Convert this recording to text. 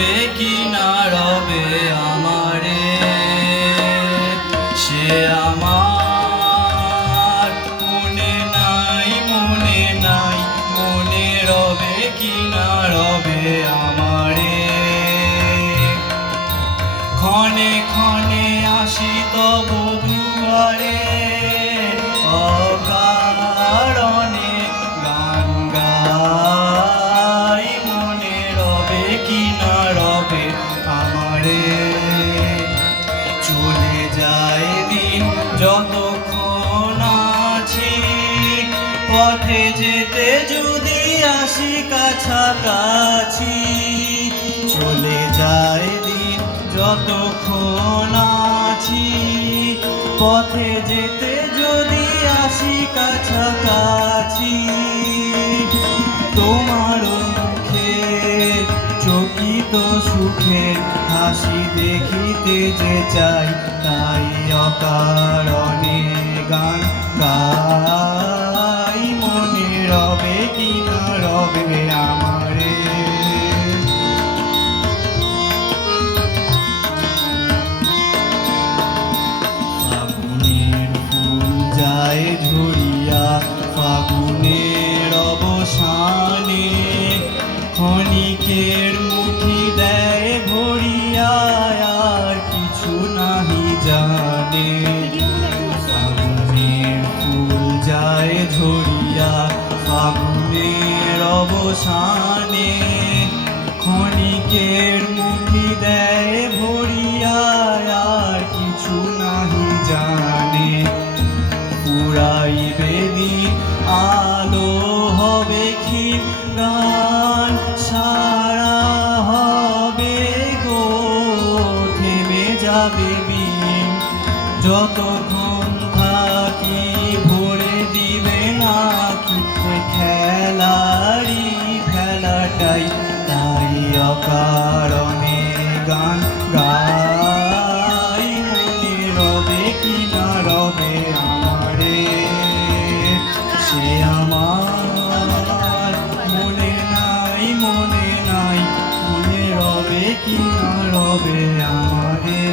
রবে কি না রবে আমারে, সে আমার মনে নাই, মনে নাই, মনে রবে কি না রবে আমারে। ক্ষণে ক্ষণে আসি তব দুয়ারে, অকারণে গান গাই, মনে রবে কি না রবে আমারে। চলে যায় দিন যতক্ষণ আছি, পথে যেতে যদি আসি কাছাকাছি। চলে যায় দিন যতক্ষণ আছি, পথে যেতে যদি আসি কাছাকাছি। তোমার মুখের চকিত সুখের হাসি দেখিতে যে চাই, তাই অকারণে গান গাই, মনে রবে কি না রবে আমারে। ফাগুনের ফুল যায় ঝরিয়া ফাগুনের অবসানে, ক্ষণিকের মুঠি দেয় ভরিয়া আর কিছু নাহি জানে। ফাগুনের ফুল যায় ঝরিয়া ফাগুনের অবসানে, ক্ষণিকের মুঠি দেয় ভরিয়া আর কিছু নাহি জানে। পুরাইবে দিন আলো হবে ক্ষীণ গান, সারা হবে গো থেমে যাবে বিন। যতক্ষণ থাকি ভরে দিবে নাকি ওই খেলারি খেলাটাই, তাই অকারণে গান গাই, মনে রবে কি না রবে আমারে। সে আমার মনে নাই, মনে নাই, মনে রবে কি না রবে আমারে।